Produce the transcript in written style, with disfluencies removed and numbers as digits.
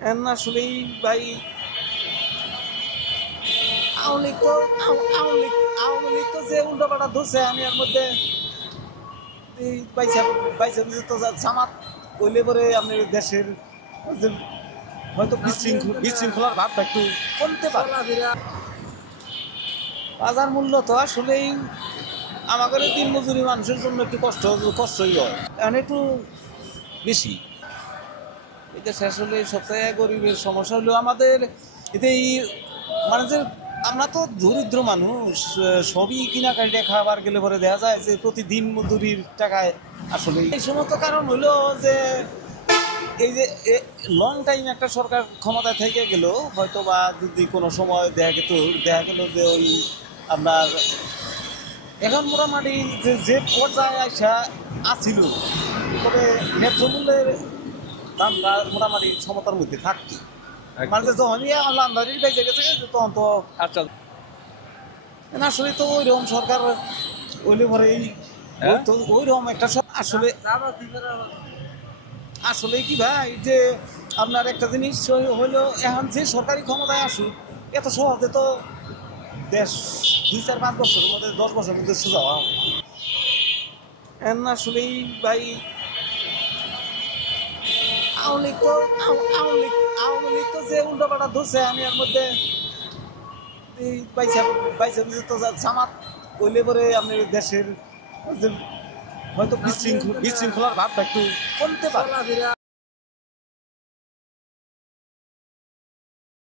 আসলেই ভাই আওয়ামী লীগ তো আওয়ামী লীগ তো যে উল্টোপাল্টা ধরছে আমি এর মধ্যে এই পয়সা পয়সা দিচ্ছে তো জামাত করলে পরে আপনি দেশের যে হয়তো বিশৃঙ্খলার ভাবটা একটু কমতে পারে। বাজার মূল্য তো আসলেই আমাদের দিন মজুরি মানুষের জন্য একটু কষ্টই হয়, এখন একটু বেশি। এটা আসলে সবচেয়ে গরিবের সমস্যা হলো আমাদের এতে মানে যে আমরা তো দরিদ্র মানুষ, সবই কেনাকাটি খাবার গেলে পরে দেখা যায় যে প্রতিদিন মজুরির টাকায় আসলে এই সমস্ত কারণ হলো যে এই যে লং টাইম একটা সরকার ক্ষমতায় থেকে গেল, হয়তো বা যদি কোনো সময় দেখা গেল যে ওই আপনার এখন মোটামুটি যে পর্যায়ে আসা আসছিল, তবে ন্যায্য মূল্যের দামটা মোটামুটি সমতার মধ্যে থাকতো। মানে যখনই আমদানি বেঁচে গেছে তখন তো আচ্ছা আসলে তো ওইরকম সরকার ওইলে পরেই তো ওইরকম একটা আসলে আসলে কি ভাই যে আপনার একটা জিনিস হইলো এখন যে সরকারি ক্ষমতায় আসুক এত সহজে তো দেশ 2-4-5 বছরের মধ্যে 10 বছরের মধ্যে সোজা হওয়া আসলেই ভাই আওয়ামী লীগ তো যে উল্টোপাল্টা ধরছে আমি এর মধ্যে এই পয়সা দিচ্ছে তো জামাত করলে পরে আপনি দেশের যে হয়তো বিশৃঙ্খলার ভাবটা একটু কমতে পারে।